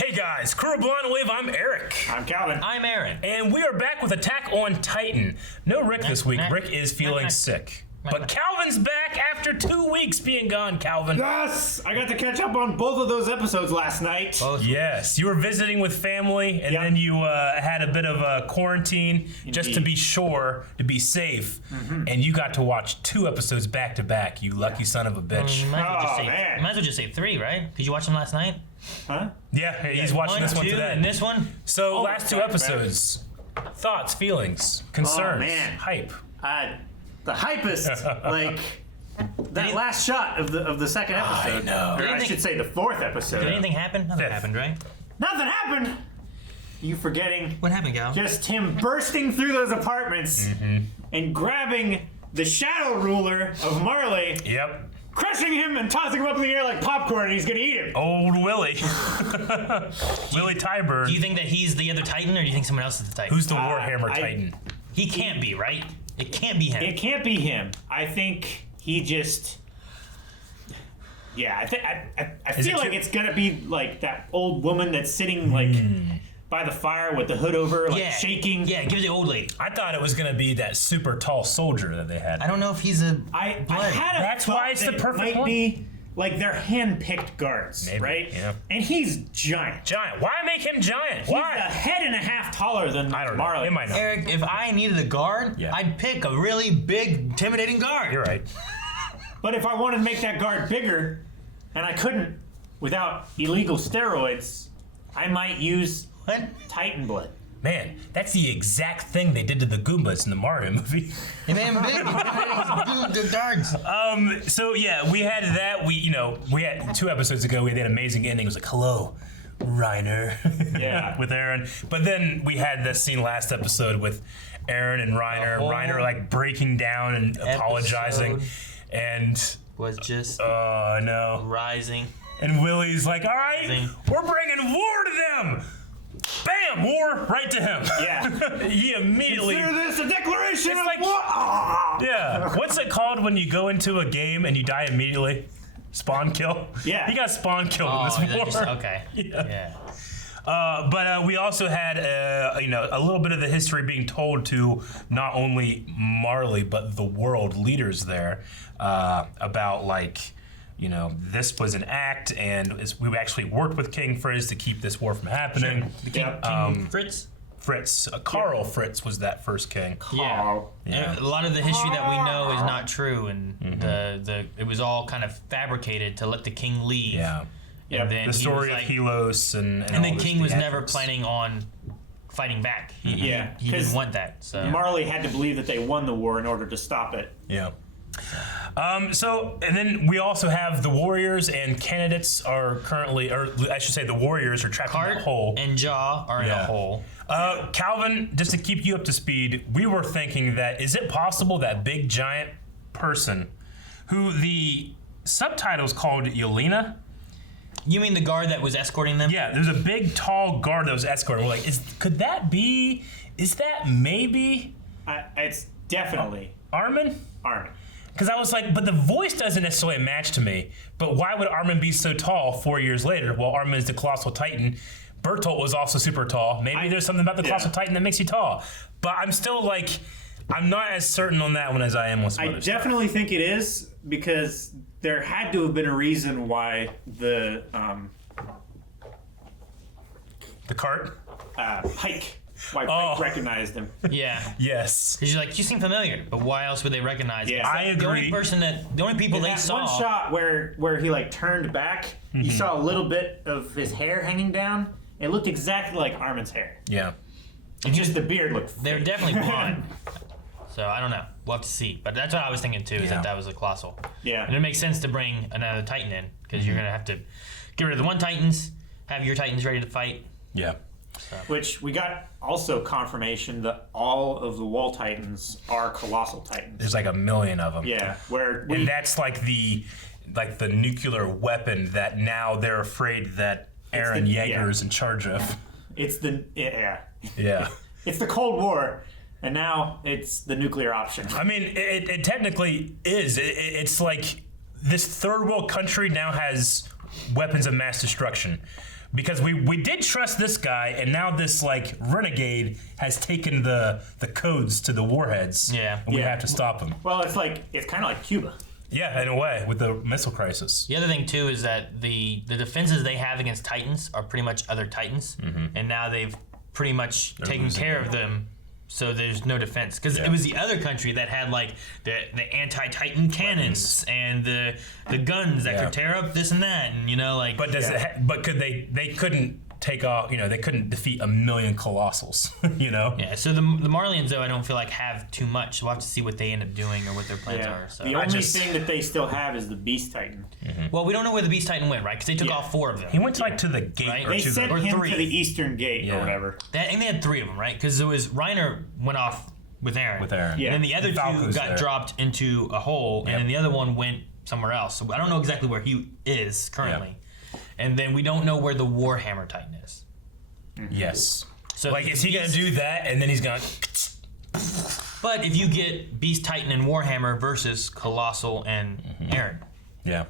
Hey guys, Crew of Blind Wave, I'm Eric. I'm Calvin. I'm Eren. And we are back with Attack on Titan. No Rick this week. Rick is feeling sick. But Calvin's back after 2 weeks being gone, Calvin. Yes! I got to catch up on both of those episodes last night. Yes, you were visiting with family, and then you had a bit of a quarantine just to be sure, to be safe. And you got to watch 2 episodes back to back, you lucky son of a bitch. You might as well just say 3, right? Did you watch them last night? Huh? Yeah, he's watching this one today. And this one? So, last 2 episodes. Thoughts, feelings, concerns, hype. The hypest, like that last shot of the second episode. I know. Or I should say the 4th episode. Did anything happen? Nothing happened, right? Nothing happened. You forgetting? What happened, Gal? Just him bursting through those apartments and grabbing the shadow ruler of Marley. Yep. Crushing him and tossing him up in the air like popcorn, and he's gonna eat him. Old Willy. Willy Tybur. Do you think that he's the other Titan, or do you think someone else is the Titan? Who's the Warhammer Titan? He can't be, right? It can't be him. It can't be him. I think he just. Yeah, I feel like it's gonna be like that old woman that's sitting like by the fire with the hood over, like shaking. Yeah, give it the old lady. I thought it was going to be that super tall soldier that they had. I don't know if he's a. I had a That's thought why it's that the it perfect might one. be like they're hand-picked guards, Maybe, right? yeah. And he's giant. Giant. Why make him giant? He's Why? a head and a half taller than I don't know. Marley. It might not. Eric, if I needed a guard, I'd pick a really big, intimidating guard. You're right. But if I wanted to make that guard bigger, and I couldn't without illegal steroids, I might use Titan blood. Man, that's the exact thing they did to the Goombas in the Mario movie. They made him big. The guards. So yeah, we had that. We had 2 episodes ago. We had that amazing ending. It was like, "Hello, Reiner." Yeah. With Eren. But then we had that scene last episode with Eren and Reiner. Reiner like breaking down and apologizing, and was just no rising. And Willy's like, "All right, we're bringing war to them." Bam! War right to him. Yeah. He immediately. Consider this a declaration of like, war. Yeah. What's it called when you go into a game and you die immediately? Spawn kill. Yeah. He got spawn killed in this war. Okay. Yeah. But we also had a little bit of the history being told to not only Marley but the world leaders there about like. This was an act, and we actually worked with King Fritz to keep this war from happening. Sure. King Fritz? Fritz. Carl Fritz was that first king. Yeah. And a lot of the history that we know is not true, and it was all kind of fabricated to let the king leave. Yeah. And then the story of Helos and the king was never planning on fighting back. He didn't want that. So Marley had to believe that they won the war in order to stop it. Yeah. And then we also have the Warriors and candidates are currently, or I should say the Warriors are trapped in a hole. And Jaw are in a hole. Calvin, just to keep you up to speed, we were thinking that is it possible that big giant person who the subtitles called Yelena? You mean the guard that was escorting them? Yeah, there's a big tall guard that was escorting. We're like, could that be, is that maybe? It's definitely Armin? Armin. Because I was like, but the voice doesn't necessarily match to me. But why would Armin be so tall 4 years later? Well, Armin is the Colossal Titan. Bertolt was also super tall. Maybe there's something about the Colossal Titan that makes you tall. But I'm still like, I'm not as certain on that one as I am with some other stuff. I definitely think it is, because there had to have been a reason why the cart? Hike. Why Pike recognized him. Yeah. Yes. Because you're like, you seem familiar, but why else would they recognize him? I agree. The only people they saw. One shot where he like turned back, you saw a little bit of his hair hanging down. It looked exactly like Armin's hair. Yeah. And just the beard looked They're fake. definitely blonde. So I don't know. We'll have to see. But that's what I was thinking too, is that was a Colossal. Yeah. And it makes sense to bring another Titan in, because you're going to have to get rid of the one Titans, have your Titans ready to fight. Yeah. Which we got also confirmation that all of the Wall Titans are Colossal Titans. There's like 1 million of them. Yeah, and that's like the nuclear weapon that now they're afraid that Eren Yeager is in charge of. It's the Yeah. It's the Cold War, and now it's the nuclear option. I mean, it technically is. It's like this third world country now has weapons of mass destruction. because we did trust this guy, and now this like renegade has taken the codes to the warheads. Yeah. and we Yeah. have to stop him. Well, it's kind of like Cuba. Yeah, in a way, with the missile crisis. The other thing too is that the defenses they have against Titans are pretty much other Titans, and now they've pretty much taken losing care of them. So there's no defense because it was the other country that had like the anti-Titan cannons and the guns that could tear up this and that, and like. But but could they couldn't take off? They couldn't defeat 1 million colossals. Yeah. So the Marlians though I don't feel like have too much. We'll have to see what they end up doing or what their plans are. So. The only thing that they still have is the Beast Titan. Well, we don't know where the Beast Titan went, right? Because they took off 4 of them. He went to the gate. Right. Or They to sent the, him 3. to the Eastern Gate or whatever. I think they had 3 of them, right? Because it was Reiner went off with Eren. Yeah. And then the other 2 Falco's got there. dropped into a hole, and then the other one went somewhere else. So I don't know exactly where he is currently. And then we don't know where the Warhammer Titan is. Yes. So Like, is he gonna do that, and then he's gonna? But if you get Beast Titan and Warhammer versus Colossal and Eren. Yeah.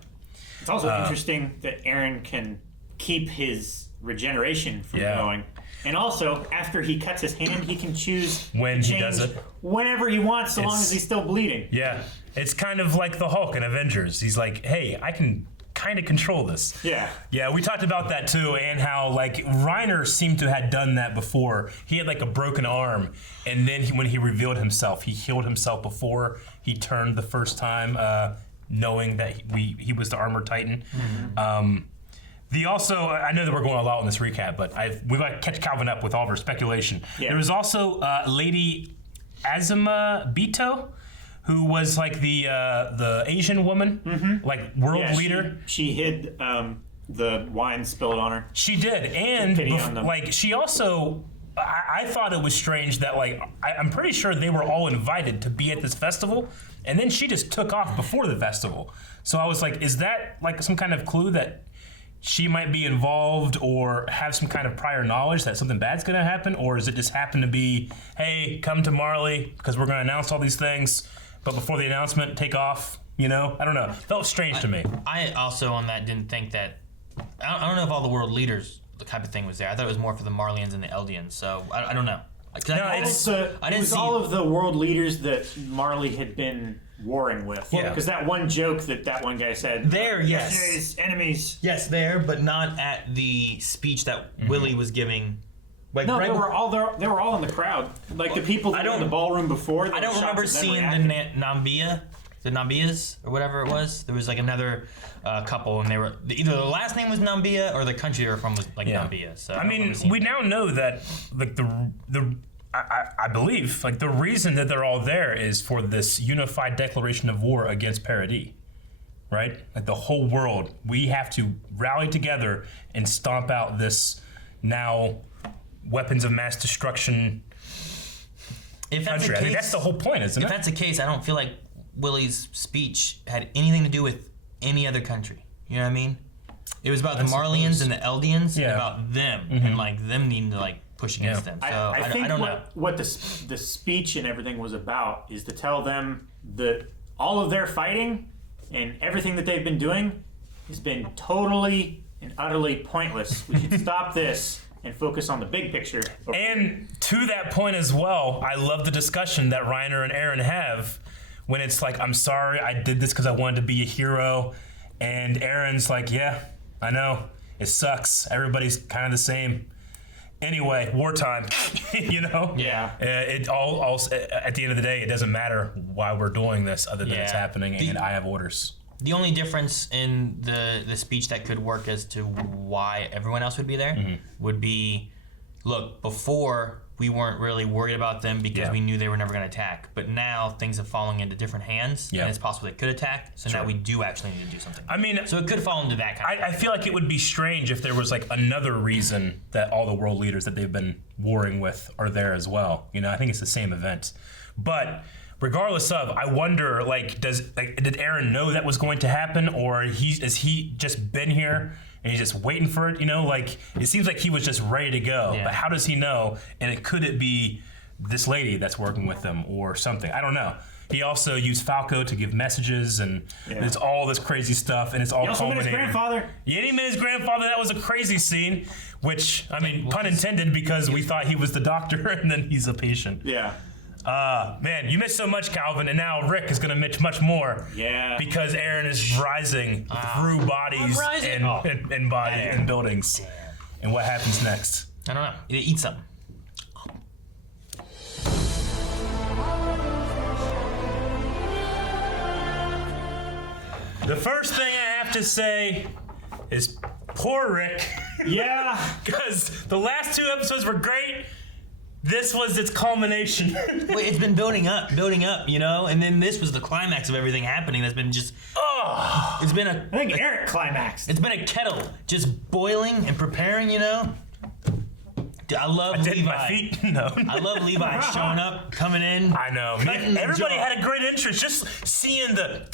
It's also interesting that Eren can keep his regeneration from going. And also, after he cuts his hand, he can choose When to he change does it. whenever he wants, so long It's- as he's still bleeding. Yeah. It's kind of like the Hulk in Avengers. He's like, hey, I can kind of control this. Yeah. Yeah, we talked about that too, and how like Reiner seemed to have done that before. He had like a broken arm, and then when he revealed himself, he healed himself before he turned the first time, knowing that he was the Armored Titan. I know that we're going a lot on this recap, but we got to catch Calvin up with all of our speculation. Yeah. There was also Lady Azuma Bito, who was like the Asian woman, like world leader. She hid the wine spilled on her. She did, and Pity on them. like she also. I thought it was strange that like I'm pretty sure they were all invited to be at this festival, and then she just took off before the festival. So I was like, is that like some kind of clue that she might be involved or have some kind of prior knowledge that something bad's going to happen, or is it just happen to be, hey, come to Marley because we're going to announce all these things, but before the announcement, take off? I don't know. Felt strange to me. I also on that didn't think that. I don't know if all the world leaders the type of thing was there. I thought it was more for the Marlians and the Eldians. So I don't know. I didn't It was see all of the world leaders that Marley had been warring with. Yeah. Because that one joke that one guy said. There, yes. Yesterday's enemies. Yes, there, but not at the speech that Willy was giving. Like, No, right they were all in the crowd. Like the people that were in the ballroom before. I don't remember seeing the Nambias or whatever it was. There was like another couple, and they were either the last name was Nambia or the country they were from was like Nambia. So I mean, we now know that like I believe like the reason that they're all there is for this unified declaration of war against Paradis, right? Like the whole world, we have to rally together and stomp out this now weapons of mass destruction if that's country. the I think case, that's the whole point, isn't if it? that's the case, I don't feel like Willy's speech had anything to do with any other country. You know what I mean? It was about the Marlians and the Eldians and about them and like them needing to like push against them. So I think I don't know. what the speech and everything was about is to tell them that all of their fighting and everything that they've been doing has been totally and utterly pointless. We should stop this and focus on the big picture. And to that point as well, I love the discussion that Reiner and Eren have when it's like, I'm sorry, I did this because I wanted to be a hero. And Eren's like, yeah, I know. It sucks. Everybody's kind of the same. Anyway, wartime, Yeah. It all at the end of the day, it doesn't matter why we're doing this other than it's happening and I have orders. The only difference in the speech that could work as to why everyone else would be there would be, look, before we weren't really worried about them because we knew they were never going to attack. But now things have fallen into different hands, and it's possible they could attack. So now we do actually need to do something. I mean, so it could fall into that kind of I feel like it would be strange if there was like another reason that all the world leaders that they've been warring with are there as well. I think it's the same event. But regardless of, I wonder, did Eren know that was going to happen, or is he just been here and he's just waiting for it? It seems like he was just ready to go. Yeah. But how does he know? And could it be this lady that's working with them or something? I don't know. He also used Falco to give messages, and it's all this crazy stuff, and it's all He also met his culminating. grandfather. Yeah, he met his grandfather. That was a crazy scene, which, I mean, pun intended, because we thought he was the doctor, and then he's a patient. Yeah. Man, you missed so much, Calvin, and now Rick is going to miss much more. Yeah. Because Eren is rising through bodies and buildings. Damn. And what happens next? I don't know. Eat something. The first thing I have to say is poor Rick. Yeah. Because the last 2 episodes were great. This was its culmination. Wait, it's been building up, you know? And then this was the climax of everything happening that's been just... It's been I think Eric climaxed. It's been a kettle just boiling and preparing, you know? Dude, I love I did Levi. my feet. No. I love Levi showing up, coming in. I know. cutting the Everybody jaw. had a great interest. Just seeing the...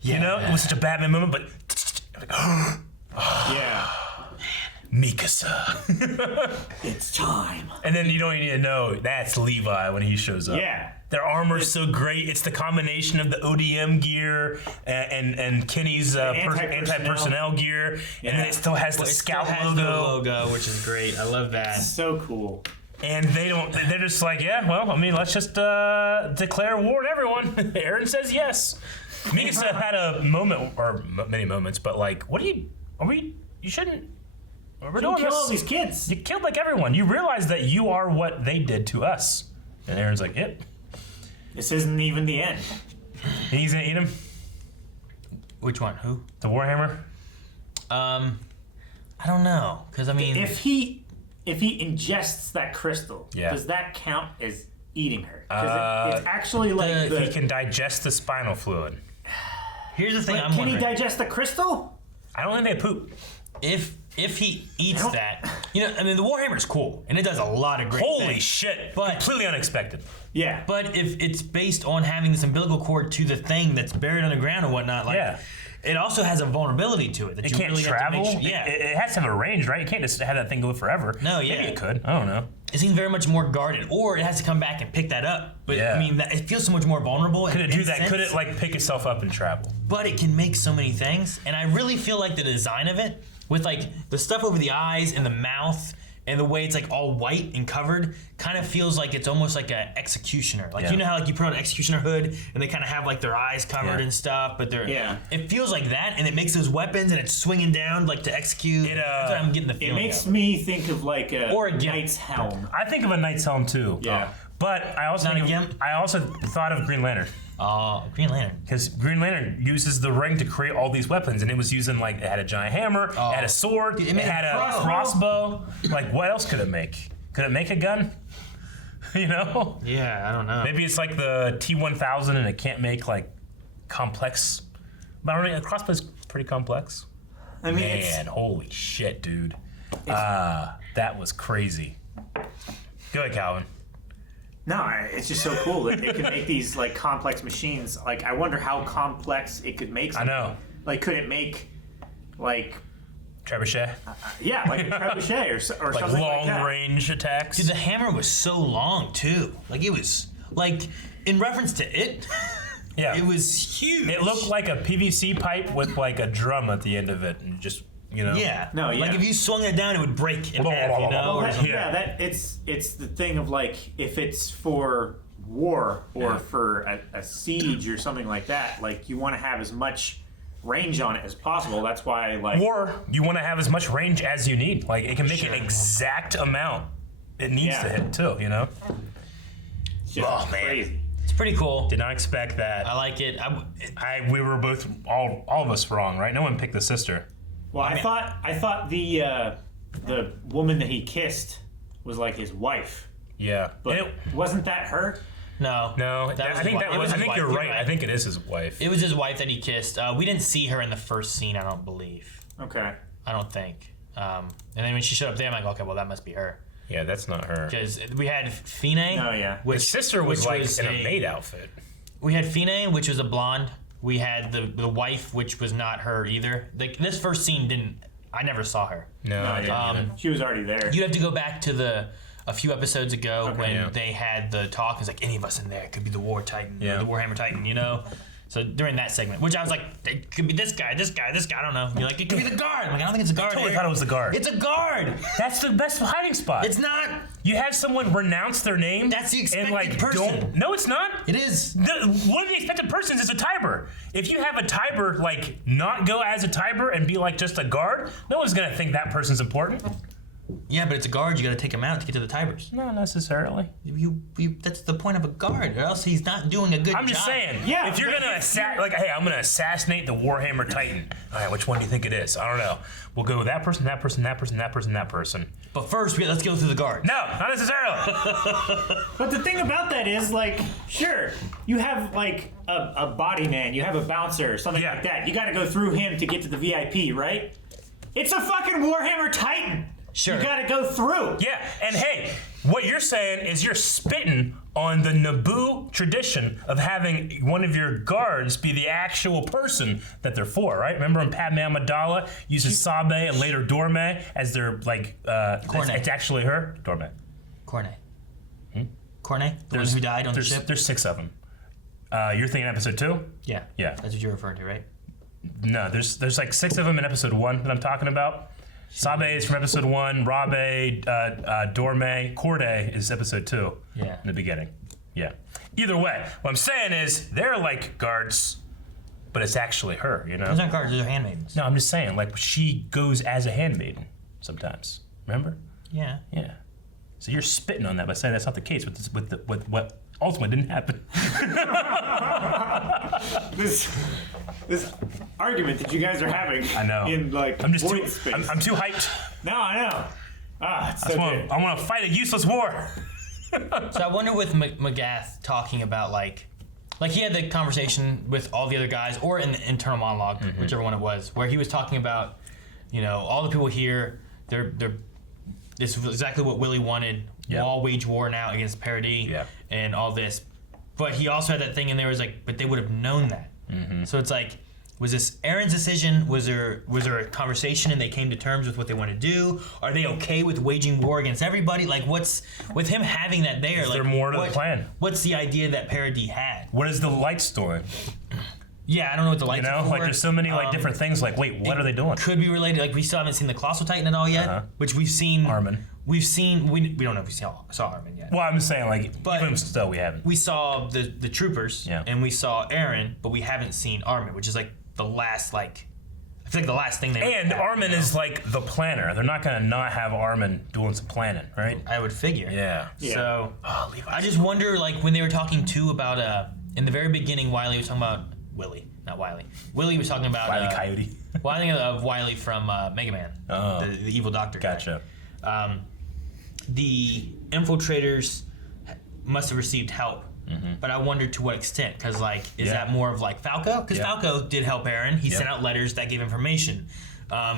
You know? It was such a Batman moment, but... Yeah. Mikasa. It's time. And then you don't even need to know that's Levi when he shows up. Yeah. Their armor's so great. It's the combination of the ODM gear and Kenny's anti-personnel gear. And then it still has the It Scout still has their logo. logo, which is great. I love that. So cool. And they're just like, yeah, well, I mean, let's just declare war on everyone. Eren says yes. Mikasa had a moment, or many moments, but like, you shouldn't. We're doing Kill all this. these kids. You killed like everyone. You realize that you are what they did to us. And Eren's like, yep. This isn't even the end. And he's gonna eat him. Which one? Who? The Warhammer. I don't know, because I mean, If he ingests that crystal, Yeah. does that count as eating her? Because it's actually like the- He can digest the spinal fluid. here's the thing I'm Can he wondering: digest the crystal? I don't think they poop. if he eats don't- that, you know, I mean, the Warhammer's cool and it does a lot of great Holy things. shit! But- Completely unexpected. Yeah. But if it's based on having this umbilical cord to the thing that's buried underground or whatnot, like, Yeah. it also has a vulnerability to it that It you can't really travel. have to make sure. Yeah, It has to have a range, right? You can't just have that thing go forever. No, yeah. Maybe it could. I don't know. it seems very much more guarded, or it has to come back and pick that up. But Yeah. I mean, it feels so much more vulnerable. Could it do that? Could it like pick itself up and travel? But it can make so many things, and I really feel like the design of it, with like the stuff over the eyes and the mouth, and the way it's like all white and covered, kind of feels like it's almost like an executioner. Like, Yeah. you know how like you put on an executioner hood and they kind of have like their eyes covered Yeah. and stuff, but they're Yeah. It feels like that, and it makes those weapons and it's swinging down like to execute. That's what I'm getting the It feeling. makes of. me think of like a Or a gimp. knight's helm. I think of a Knight's Helm too. Yeah. But I also Not a gimp? I also thought of Green Lantern. Green Lantern. Because Green Lantern uses the ring to create all these weapons, and it was using like it had a giant hammer, it had a sword, Dude, it it made had a a crossbow. Like, what else could it make? Could it make a gun? You know? Yeah, I don't know. Maybe it's like the T-1000, and it can't make like complex. But I mean, a crossbow's pretty complex. I mean, Man, holy shit, dude! That was crazy. Go ahead, Calvin. it's just so cool that it can make these like complex machines. Like, I wonder how complex it could make. I know. Like, could it make like Trebuchet. like a trebuchet or Like something like long that? range attacks. Dude, the hammer was so long too. Like, it was like in reference to it. Yeah. It was huge. It looked like a PVC pipe with like a drum at the end of it, and just Yeah. No, yeah. Like if you swung it down, it would break in half, you know? Well, or something. it's the thing of like, if it's for war or for a siege or something like that, like you want to have as much range on it as possible. That's why like Or you want to have as much range as you need. Like it can make Sure. an exact amount it needs Yeah. to hit too. You know. it's just Oh, man. crazy. It's pretty cool. Did not expect that. I like it. We were both all of us wrong, right? No one picked the sister. Well, I thought the woman that he kissed was like his wife, Yeah. but wasn't that her? No. No, That was I think his that wife. was. It I think his you're wife. right. I think it is his wife. It was his wife that he kissed. We didn't see her in the first scene, I don't believe. Okay. I don't think. And then when she showed up there, I'm like, okay, well, that must be her. Yeah, that's not her. Because we had Fine. Oh, yeah. His sister was which like was in a maid outfit. We had Fine, which was a blonde. We had the wife, which was not her either. Like this first scene didn't. I never saw her. No, I didn't either. She was already there. You'd have to go back to the a few episodes ago when they had the talk. It's like any of us in there could be the War Titan, or the Warhammer Titan, you know. So during that segment, which I was like, it could be this guy, I don't know. You're like, it could be the guard. I'm like, I don't think it's a guard. I totally thought it was the guard. It's a guard. That's the best hiding spot. It's not. You have someone renounce their name. That's the expected and like person. No, it's not. It is. One of the expected persons is a Tybur. If you have a Tybur like not go as a Tybur and be like just a guard, no one's gonna think that person's important. Yeah, but it's a guard. You got to take him out to get to the Tyburs. Not necessarily. That's the point of a guard, or else he's not doing a good job. I'm just saying. Yeah, If you're gonna hey, I'm gonna assassinate the Warhammer Titan. All right, which one do you think it is? I don't know. We'll go with that person, that person, that person, that person, that person. But first, let's go through the guard. No, not necessarily. But the thing about that is, like, sure, you have like a body man, you have a bouncer, something like that. You got to go through him to get to the VIP, right? It's a fucking Warhammer Titan. Sure. You gotta go through. Yeah, and hey, what you're saying is you're spitting on the Naboo tradition of having one of your guards be the actual person that they're for, right? Remember when Padme Amidala uses Sabe and later Dorme as their, like, it's actually her? Dorme. Cornet. Cornet? The one who died on the ship? There's 6 of them. You're thinking episode 2? Yeah. Yeah. That's what you're referring to, right? No, there's like 6 of them in episode 1 that I'm talking about. Sabe is from episode 1, Rabe, Dorme, Corday is episode 2 in the beginning. Yeah. Either way, what I'm saying is they're like guards, but it's actually her, you know? Those aren't guards, those are handmaidens. No, I'm just saying, like, she goes as a handmaiden sometimes. Remember? Yeah. Yeah. So you're spitting on that by saying that's not the case with what ultimately didn't happen. This argument that you guys are having. I know. In like I'm too space. I'm too hyped. No, I know. It's so good. I want to fight a useless war. So I wonder with McGath talking about like he had the conversation with all the other guys, or in the internal monologue, whichever one it was, where he was talking about, you know, all the people here. They're this is exactly what Willy wanted. Yep. All wage war now against Parody and all this. But he also had that thing in there was like, but they would have known that. So it's like, was this Eren's decision? Was there a conversation and they came to terms with what they want to do? Are they okay with waging war against everybody? Like, what's with him having that there? Is like, there more to the plan? What's the idea that Parody had? What is the light story? Yeah, I don't know what the lights are for. Like there's so many like different things. Like, wait, what are they doing? Could be related. Like we still haven't seen the Colossal Titan at all yet, which we've seen. Armin. We've seen. We don't know if we saw Armin yet. Well, I'm just saying, like, But even still, we haven't. We saw the troopers, and we saw Eren, but we haven't seen Armin, which is like the last I feel like the last thing they. And Armin is like the planner. They're not gonna not have Armin doing some planning, right? I would figure. Yeah. So I just wonder, like, when they were talking too about in the very beginning, Wiley was talking about not Wiley. Willy was talking about Wile E. Coyote. Well, I think of Wiley from Mega Man, the evil doctor. Gotcha. The infiltrators must have received help, but I wonder to what extent, because like, is that more of like Falco? Because Falco did help Eren. He sent out letters that gave information.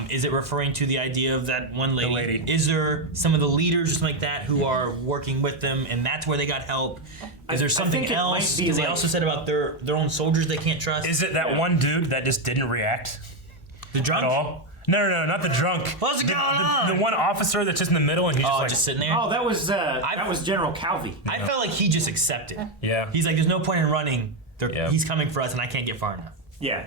Is it referring to the idea of that one lady? The lady. Is there some of the leaders or something like that who are working with them, and that's where they got help? Is there something else? Because they also said about their own soldiers they can't trust. Is it that one dude that just didn't react The drunk? at all? No, not the drunk. What's going on? The one officer that's just in the middle and he's just like just sitting there? Oh, that was General Calvi. I felt like he just accepted. Yeah. He's like, there's no point in running. He's coming for us, and I can't get far enough. Yeah.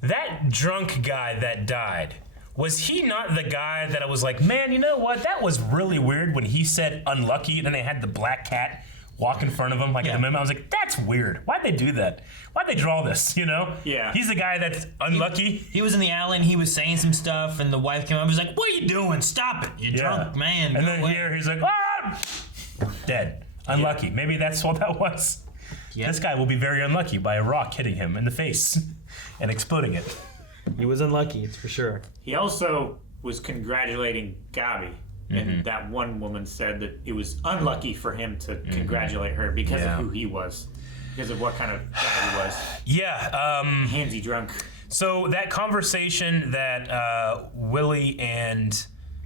That drunk guy that died, was he not the guy that I was like, man, you know what? That was really weird when he said unlucky, and then they had the black cat walk in front of him like in the memo. I was like, that's weird. Why'd they do that? Why'd they draw this, you know? Yeah. He's the guy that's unlucky. He was in the alley, and he was saying some stuff, and the wife came up and was like, what are you doing? Stop it. You drunk man. And then here he's like, ah! Dead. Unlucky. Maybe that's what that was. Yeah. This guy will be very unlucky by a rock hitting him in the face and exploding it. He was unlucky, it's for sure. He also was congratulating Gabi. And that one woman said that it was unlucky for him to congratulate her because of who he was. Because of what kind of guy he was. Yeah. Handsy drunk. So that conversation that Willy and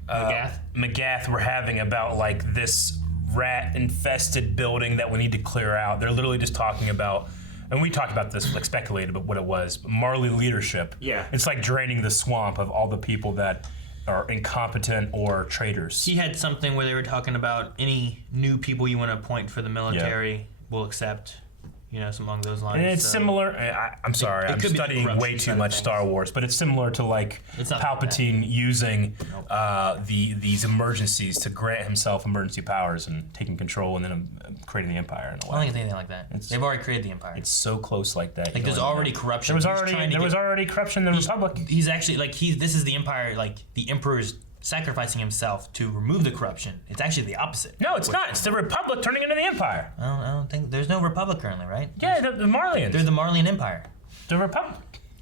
McGath were having about like this rat-infested building that we need to clear out. They're literally just talking about, and we talked about this, like speculated about what it was, Marley leadership. Yeah. It's like draining the swamp of all the people that are incompetent or traitors. He had something where they were talking about any new people you want to appoint for the military will accept. You know, some along those lines. And it's similar. I'm sorry, I'm studying way too much Star Wars, but it's similar to like Palpatine using these emergencies to grant himself emergency powers and taking control, and then creating the Empire in a way. I don't think it's anything like that. They've already created the Empire. It's so close like that. Like there's already corruption. There was already corruption in the Republic. He's actually like this is the Empire. Like the Emperor's sacrificing himself to remove the corruption. It's actually the opposite. No, it's not. It's the Republic turning into the Empire. I don't think there's no Republic currently, right? Yeah, the Marleyans. They're the Marleyan Empire. The Republic.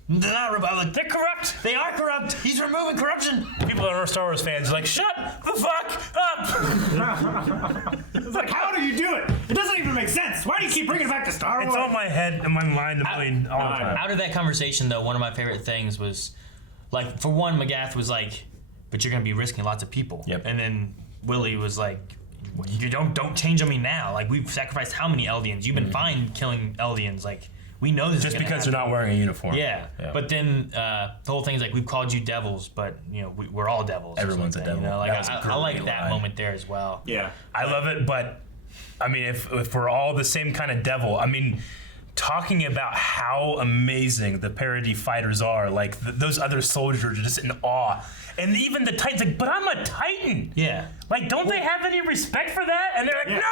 They're not Republic. They're corrupt. They are corrupt. He's removing corruption. People that are Star Wars fans are like, shut the fuck up. It's like, how do you do it? It doesn't even make sense. Why do you keep bringing it back to Star Wars? It's on my head and my mind all the time. Out of that conversation, though, one of my favorite things was, like, for one, Magath was like, but you're going to be risking lots of people. Yep. And then Willy was like, well, you don't change on me now. Like, we've sacrificed how many Eldians? You've been fine killing Eldians. Like, we know this just is because they're not wearing a uniform. Yeah. But then the whole thing is like, we've called you devils, but, you know, we're all devils. Everyone's a devil. You know? Like, I like that moment there as well. Yeah. I love it, but, I mean, if we're all the same kind of devil, I mean, talking about how amazing the parody fighters are, like those other soldiers are just in awe. And even the Titans, like, but I'm a Titan. Yeah. Like, don't they have any respect for that? And they're like,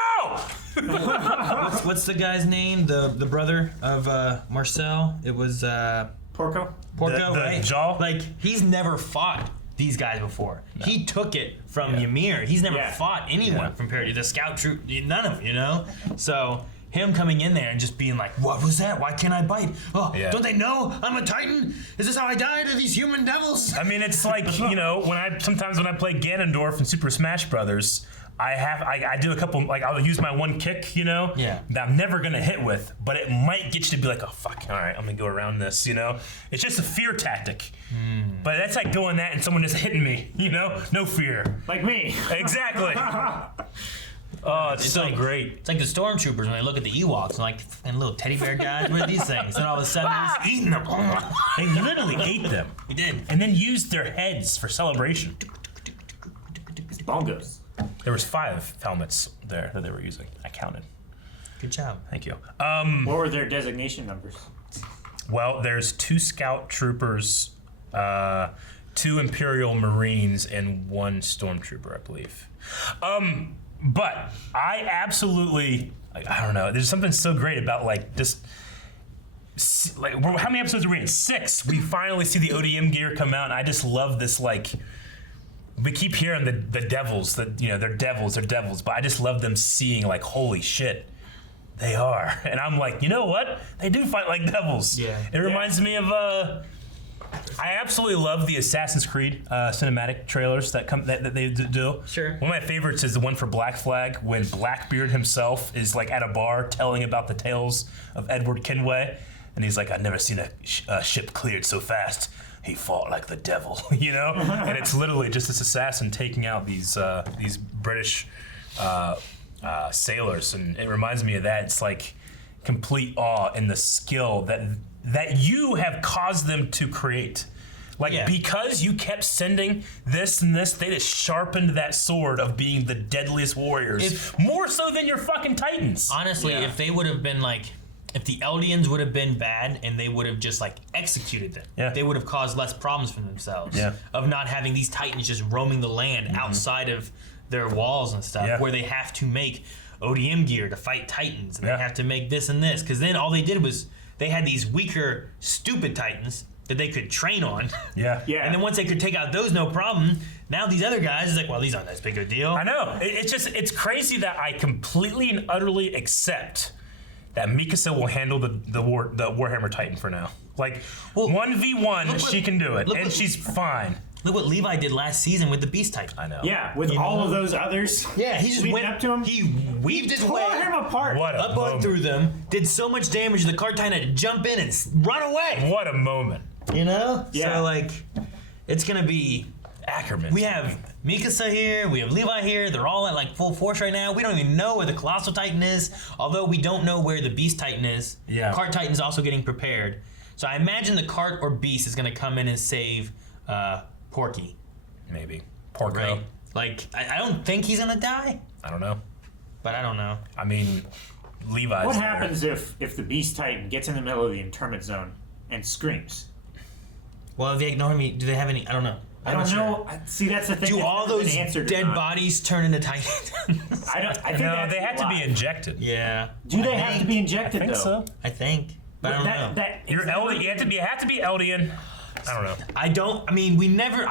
no! What's the guy's name? The brother of Marcel? It was Porco, the right? Jaw? Like, he's never fought these guys before. No. He took it from Ymir. He's never fought anyone from parody. The scout troop, none of them, you know? So him coming in there and just being like, what was that? Why can't I bite? Oh, don't they know I'm a Titan? Is this how I die to these human devils? I mean, it's like, you know, sometimes when I play Ganondorf in Super Smash Brothers, I do a couple, like, I'll use my one kick, you know, that I'm never gonna hit with, but it might get you to be like, oh fuck, all right, I'm gonna go around this, you know. It's just a fear tactic, but that's like doing that and someone just hitting me, you know, no fear. like me. Exactly. Oh, it's so like, great. It's like the stormtroopers when they look at the Ewoks and like, and little teddy bear guys, what are these things? And all of a sudden they're just eating them. They literally ate them. He did. And then used their heads for celebration. Bongos. There was 5 helmets there that they were using. I counted. Good job. Thank you. What were their designation numbers? Well, there's 2 scout troopers, 2 Imperial Marines, and 1 stormtrooper, I believe. But I absolutely, like, I don't know. There's something so great about like just, like, how many episodes are we in? 6. We finally see the ODM gear come out, and I just love this. Like, we keep hearing the devils, that, you know, they're devils, but I just love them seeing like, holy shit, they are. And I'm like, you know what? They do fight like devils. Yeah. It reminds me of I absolutely love the Assassin's Creed cinematic trailers that they do. Sure. One of my favorites is the one for Black Flag when Blackbeard himself is like at a bar telling about the tales of Edward Kenway, and he's like, "I've never seen a ship cleared so fast. He fought like the devil," you know. And it's literally just this assassin taking out these British sailors, and it reminds me of that. It's like complete awe in the skill that you have caused them to create. Like, because you kept sending this and this, they just sharpened that sword of being the deadliest warriors. More so than your fucking Titans. Honestly, if they would have been like, if the Eldians would have been bad and they would have just like executed them, they would have caused less problems for themselves. Of not having these Titans just roaming the land outside of their walls and stuff, where they have to make ODM gear to fight Titans, and they have to make this and this, because then all they did was they had these weaker, stupid Titans that they could train on. Yeah. And then once they could take out those, no problem. Now these other guys is like, well, these aren't that big of a deal. I know. It's crazy that I completely and utterly accept that Mikasa will handle the Warhammer Titan for now. Like, 1v1, she can do it, and she's fine. Look what Levi did last season with the Beast Titan. I know. Yeah, with all of those others. Yeah, he just went up to him. He weaved his way Tore him apart. up on through them, did so much damage, the card Titan had to jump in and run away. What a moment. You know? Yeah. So, like, it's going to be Ackerman. We have Mikasa here, we have Levi here, they're all at like full force right now. We don't even know where the Colossal Titan is, although we don't know where the Beast Titan is. Yeah. Cart Titan's also getting prepared. So I imagine the Cart or Beast is going to come in and save Porky. Maybe. Porco. Right? Like, I don't think he's gonna die, I don't know. but I don't know. I mean, Levi's What there. happens if the Beast Titan gets in the middle of the internment zone and screams? Well, if they ignore me, do they have any? I don't know. I don't know. See, that's the thing. Do that's all never been those answered or dead not. bodies turn into Titans? I think No, they they had to be injected. Yeah. Do they I have to think- be I injected think though? so. I think. But I don't know. You're Eldian. You have to be Eldian. I don't know. I mean, we never.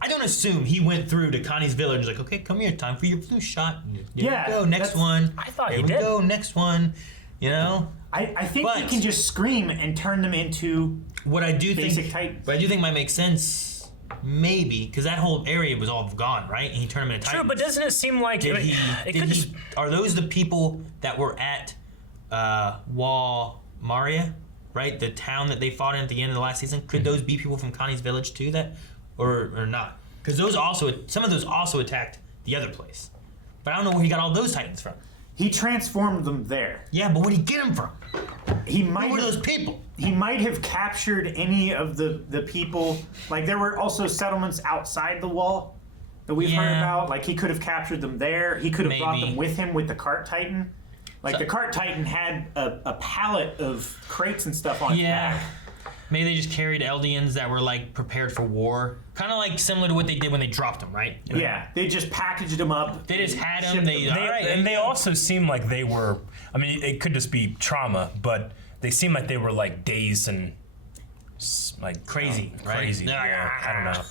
I don't assume he went through to Connie's village and was like, okay, come here, time for your flu shot. Here Yeah, we go, next that's- one. I thought Here he we did. go, next one. You know? I think he But- can just scream and turn them into What I do basic think. Titans. What I do think might make sense, maybe, because that whole area was all gone, right? And he turned them into True, Titans. but doesn't it seem like Did he? it Did could he? just Are those the people that were at Maria, right? The town that they fought in at the end of the last season. Could those be people from Connie's village too? That, or not? Because some of those also attacked the other place. But I don't know where he got all those Titans from. He transformed them there. Yeah, but where'd he get them from? He Who might were have, those people? he might have captured any of the people. Like there were also settlements outside the wall that we've heard Yeah. about. Like he could have captured them there. He could have brought Maybe. them with him with the cart Titan. Like So- the cart Titan had a pallet of crates and stuff on its Yeah. back. Maybe they just carried Eldians that were like prepared for war, kind of like similar to what they did when they dropped them, right? Yeah, they just packaged them up. They just and had 'em, shipped they- They, All right, there and you they go. also seem like they were. I mean, it could just be trauma, but they seem like they were like dazed and like Crazy, right? Crazy. Yeah. Yeah, I don't know.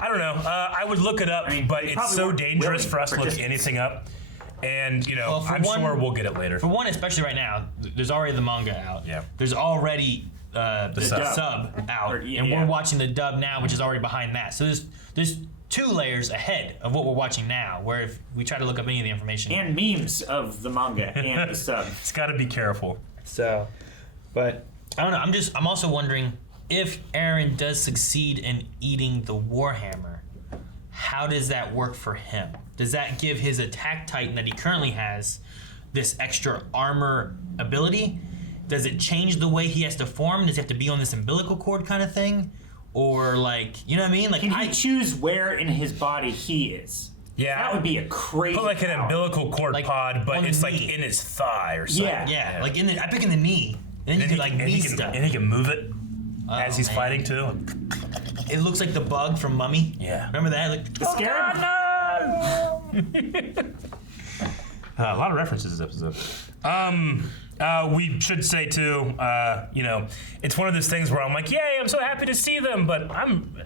I don't know. I would look it up, I mean, but they it's probably so weren't dangerous willing for us to look participants. anything up. And Well, for I'm one- sure we'll get it later. For one, especially right now, there's already the manga out. Yeah. There's already the sub. sub out, Or, and yeah. we're watching the dub now, which is already behind that. So there's 2 layers ahead of what we're watching now. Where if we try to look up any of the information, And memes of the manga and the sub. It's got to be careful. so, but I don't know. I'm also wondering if Eren does succeed in eating the Warhammer. How does that work for him? Does that give his attack titan that he currently has this extra armor ability? Does it change the way he has to form? Does he have to be on this umbilical cord kind of thing? Or like, you know what I mean? Like Can he choose where in his body he is? Yeah. That would be a crazy Put like an power. umbilical cord Like, pod, but on the it's like knee. in his thigh or something. Yeah. like I pick in the knee. Then you And could he, like and knee he can, stuff. and he can move it as he's man. fighting too. It looks like the bug from Mummy. Yeah. Remember that? Like, The scarab? A lot of references this episode. We should say too, it's one of those things where I'm like, yay, I'm so happy to see them, but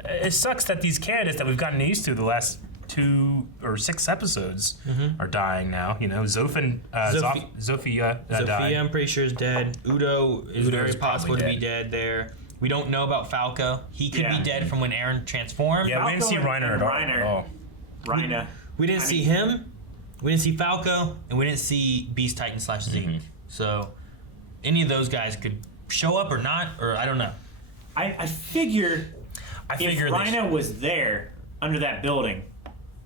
it sucks that these candidates that we've gotten used to the last 2 or 6 episodes are dying now. You know, Zofia Sophia, died. I'm pretty sure, is dead. Udo is Udo's very possible probably to be dead there. We don't know about Falco. He could Yeah. be dead from when Eren transformed. Yeah, we didn't see Falco Reiner and at all. Reiner. Oh. Rhina. We didn't see him. We didn't see Falco, and we didn't see Beast Titan / Zeke. So any of those guys could show up or not, or I don't know. I figure I if figure they Rhina was there under that building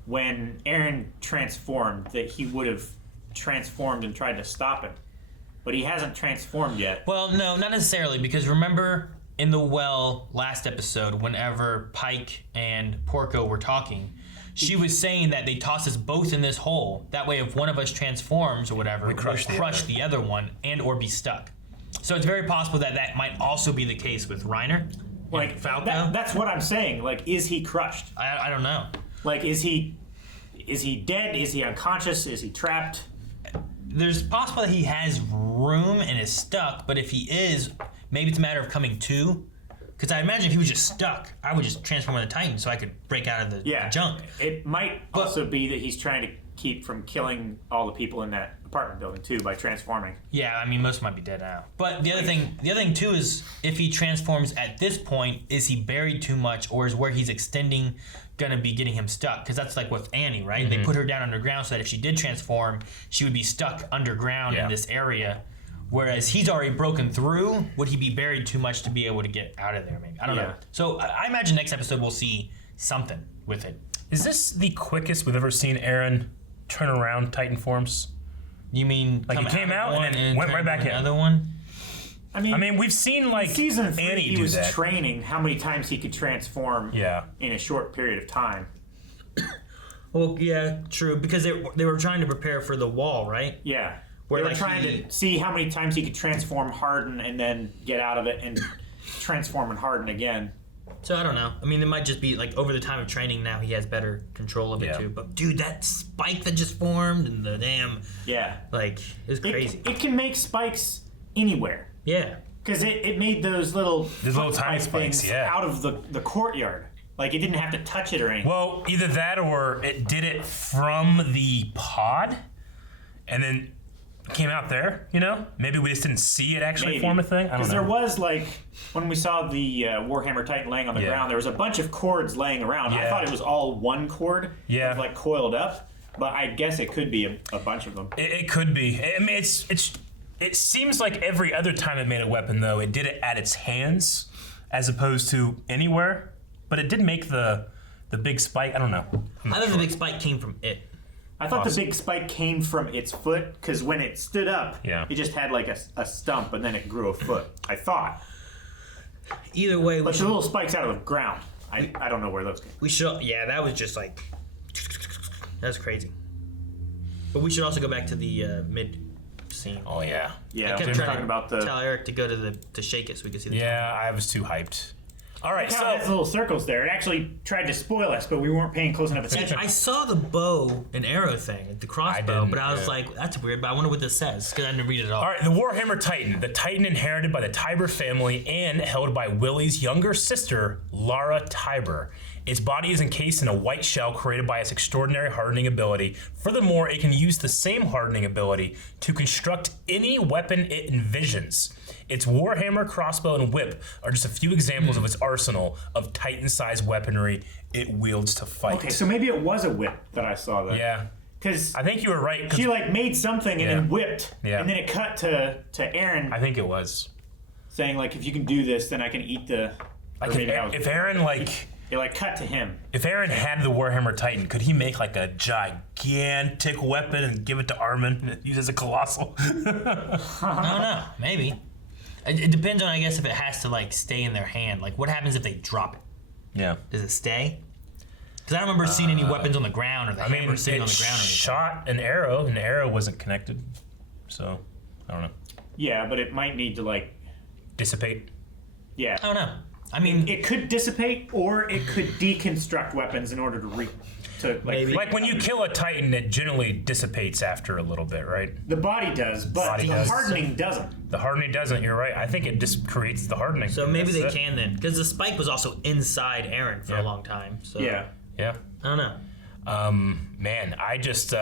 when Eren transformed, that he would have transformed and tried to stop him. But he hasn't transformed yet. Well, no, not necessarily, because remember in the well last episode, whenever Pike and Porco were talking, she was saying that they toss us both in this hole. That way, if one of us transforms or whatever, we'll crush the other one and or be stuck. So it's very possible that that might also be the case with Reiner. Like and Falco. that's what I'm saying. Like, is he crushed? I don't know. Like, is he dead? Is he unconscious? Is he trapped? There's possible that he has room and is stuck, but if he is, maybe it's a matter of coming to. Because I imagine if he was just stuck, I would just transform into Titan so I could break out of the junk. It might also be that he's trying to keep from killing all the people in that apartment building too by transforming. Yeah, I mean most might be dead now. But the other thing too is if he transforms at this point, is he buried too much, or is where he's extending gonna be getting him stuck? Because that's like with Annie, right? They put her down underground so that if she did transform, she would be stuck underground in this area. Whereas he's already broken through, would he be buried too much to be able to get out of there? Maybe I don't know. So I imagine next episode we'll see something with it. Is this the quickest we've ever seen Eren turn around Titan forms? You mean Like come he came out of and one then went turn right back into in? another one? I I mean, we've seen like season 3, Annie he do was that. training how many times he could transform Yeah. in a short period of time. Well, yeah, true. Because they were trying to prepare for the wall, right? Yeah. Where, they were like, trying to see how many times he could transform, harden, and then get out of it and transform and harden again. So I don't know. I mean, it might just be like over the time of training now he has better control of it too. But dude, that spike that just formed and the damn like it's crazy. It can make spikes anywhere. Yeah. Because it made those little tiny spikes, out of the courtyard. Like, it didn't have to touch it or anything. Well, either that or it did it from the pod and then came out there, you know? Maybe we just didn't see it actually form a thing. I don't know. Because there was, like, when we saw the Warhammer Titan laying on the ground, there was a bunch of cords laying around. I thought it was all one cord, like, coiled up. But I guess it could be a bunch of them. It could be. I mean, it seems like every other time it made a weapon, though, it did it at its hands as opposed to anywhere. But it did make the big spike. I don't know. I thought the big spike came from it. I thought the big spike came from its foot, because when it stood up, it just had like a stump, and then it grew a foot. I thought. Either way, but the little spikes out of the ground. I don't know where those came. We should. Yeah, that was just like that's crazy. But we should also go back to the mid scene. Oh yeah. Yeah. I kept trying to tell Eric to go to shake it so we could see the Yeah, I was too hyped. All right, so it's little circles there. It actually tried to spoil us, but we weren't paying close enough attention. I saw the bow and arrow thing, the crossbow, but I was like, that's weird, but I wonder what this says, because I didn't read it all. All right, the Warhammer Titan. The Titan inherited by the Tybur family and held by Willy's younger sister, Lara Tybur. Its body is encased in a white shell created by its extraordinary hardening ability. Furthermore, it can use the same hardening ability to construct any weapon it envisions. Its Warhammer crossbow and whip are just a few examples of its arsenal of Titan-sized weaponry it wields to fight. Okay, so maybe it was a whip that I saw there. Yeah. Because I think you were right. She like made something and then whipped, and then it cut to Eren. I think it was saying like, if you can do this, then I can eat the. Like if Eren like. It like cut to him. If Eren had the Warhammer Titan, could he make like a gigantic weapon and give it to Armin and use it as a colossal? I don't know. Maybe. It depends on, I guess, if it has to like stay in their hand. Like, what happens if they drop it? Yeah. Does it stay? Because I don't remember seeing any weapons on the ground or the hammer sitting on the ground. Shot an arrow, and the arrow wasn't connected. So, I don't know. Yeah, but it might need to like dissipate. Yeah. I don't know. I mean, it could dissipate, or it could deconstruct weapons in order to like when you kill a Titan, it generally dissipates after a little bit, right? The body does, but the hardening doesn't. The hardening doesn't. You're right. I think it just creates the hardening. So maybe they can then, because the spike was also inside Eren for a long time. So yeah. I don't know. Man, I just.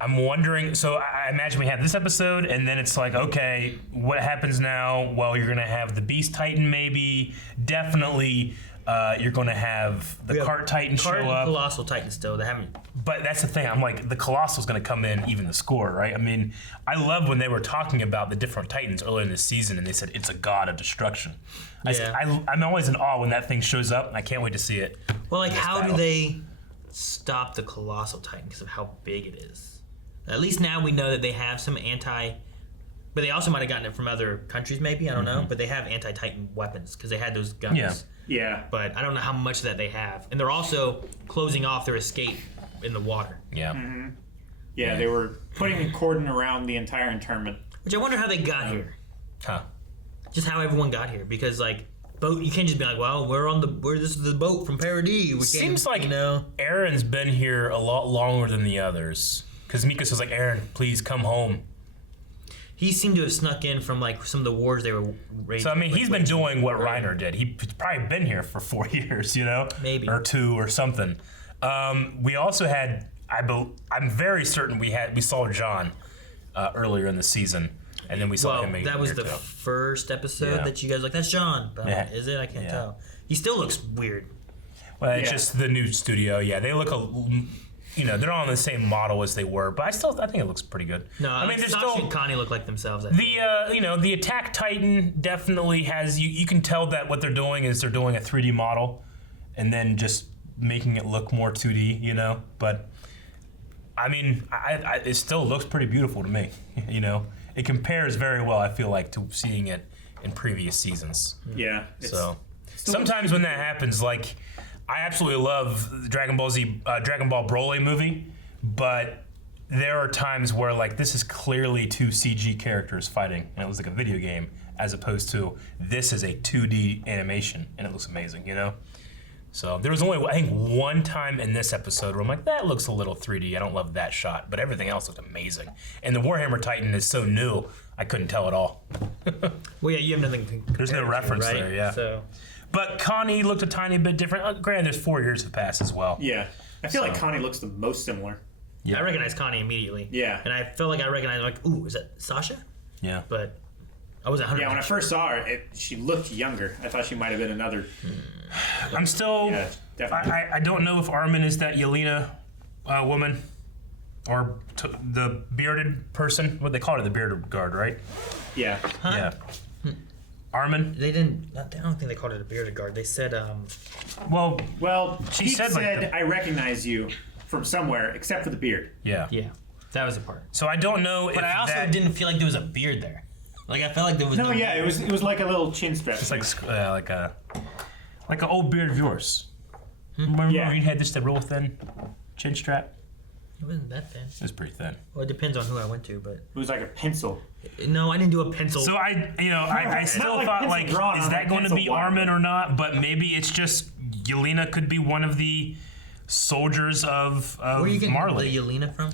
I'm wondering, so I imagine we have this episode, and then it's like, okay, what happens now? Well, you're going to have the Beast Titan maybe, definitely you're going to have the Cart Titan show up. Colossal Titan still, they haven't. But that's the thing, I'm like, the Colossal's going to come in even the score, right? I mean, I love when they were talking about the different Titans earlier in the season, and they said it's a god of destruction. Yeah. I'm always in awe when that thing shows up, and I can't wait to see it. Well, like, how do they stop the Colossal Titan because of how big it is? At least now we know that they have some but they also might have gotten it from other countries maybe, I don't know, but they have anti-Titan weapons because they had those guns. Yeah. But I don't know how much that they have. And they're also closing off their escape in the water. Yeah. Mm-hmm. Yeah, they were putting a cordon around the entire internment. Which I wonder how they got here. Huh. Just how everyone got here, because like boat, you can't just be like, well, this is the boat from Paradis. Seems like Eren's been here a lot longer than the others. Because Mikos was like, Eren, please come home. He seemed to have snuck in from like some of the wars they were raging. So I mean, he's been doing what Reiner did. He's probably been here for 4 years, you know, maybe or 2 or something. We also had, I'm very certain we saw John earlier in the season, and then we saw him. That was the first episode that you guys like. That's John. But like, is it? I can't tell. He still looks weird. Well, it's just the new studio. Yeah, they look they're not on the same model as they were, but I think it looks pretty good. No, I mean, Sasha and Connie look like themselves. The Attack Titan definitely has. You can tell that what they're doing is they're doing a 3D model, and then just making it look more 2D. You know, but I mean, it still looks pretty beautiful to me. You know, it compares very well. I feel like to seeing it in previous seasons. Yeah. So sometimes when that happens, like. I absolutely love the Dragon Ball Broly movie, but there are times where like this is clearly 2 CG characters fighting, and it was like a video game, as opposed to this is a 2D animation, and it looks amazing, you know? So there was only, I think, one time in this episode where I'm like, that looks a little 3D. I don't love that shot, but everything else looked amazing. And the Warhammer Titan is so new, I couldn't tell at all. Well, yeah, you have nothing to compare There's no to, reference right? there, yeah. So. But Connie looked a tiny bit different. Granted, there's 4 years have passed as well. Yeah. I feel like Connie looks the most similar. Yeah. I recognize Connie immediately. Yeah. And I felt like I recognized, like, ooh, is that Sasha? Yeah. But I wasn't 100%. Yeah, when I first saw her, she looked younger. I thought she might have been another. I'm still. Yeah, definitely. I don't know if Armin is that Yelena woman or the bearded person. What they call it, the bearded guard, right? Yeah. Huh? Yeah. Armin. They didn't. I don't think they called it a bearded guard. They said, Well, Well, She Pete said, like, I recognize you from somewhere, except for the beard. yeah. yeah, that was the part. So I don't know if But I also that, didn't feel like there was a beard there. Like I felt like there was. No, yeah, it was like a little chin strap. It's like an old beard of yours. Remember Yeah. when you had just a real thin chin strap? It wasn't that thin. It was pretty thin. Well, it depends on who I went to, but It was like a pencil. no, I didn't do a pencil. So I it's still not like thought pencil like, drawn is on that a going to pencil be wire. Armin or not? But maybe it's just Yelena could be one of the soldiers of Where are you getting Marley. the Yelena from?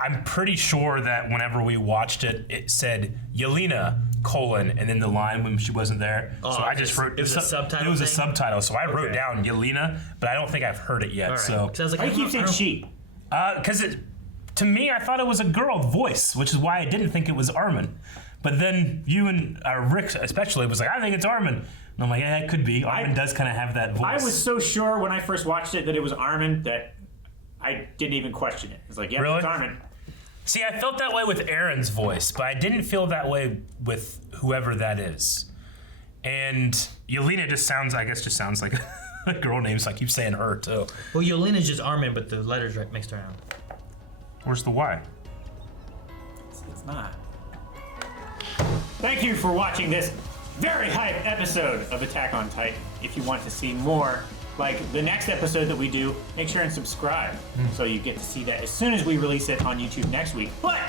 I'm pretty sure that whenever we watched it, it said Yelena : and then the line when she wasn't there. Oh, so I just wrote it was a subtitle It was a thing? subtitle, so I wrote Okay. down Yelena, but I don't think I've heard it yet. All right. So 'Cause I was like, Why do you I keep don't- saying she? because to me, I thought it was a girl voice, which is why I didn't think it was Armin. But then you and Rick especially was like, I think it's Armin. And I'm like, yeah, it could be. Armin does kind of have that voice. I was so sure when I first watched it that it was Armin that I didn't even question it. It's like, yeah, Really? it's Armin. See, I felt that way with Eren's voice, but I didn't feel that way with whoever that is. And Yelena just sounds like a girl name, so I keep saying her too. Well, Yelena's just Armin, but the letters are mixed around. Where's the Y? It's not. Thank you for watching this very hype episode of Attack on Titan. If you want to see more, like the next episode that we do, make sure and subscribe so you get to see that as soon as we release it on YouTube next week. But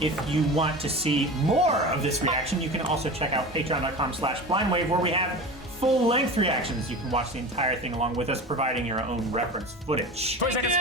if you want to see more of this reaction, you can also check out patreon.com/blindwave, where we have full-length reactions. You can watch the entire thing along with us, providing your own reference footage. 20 seconds.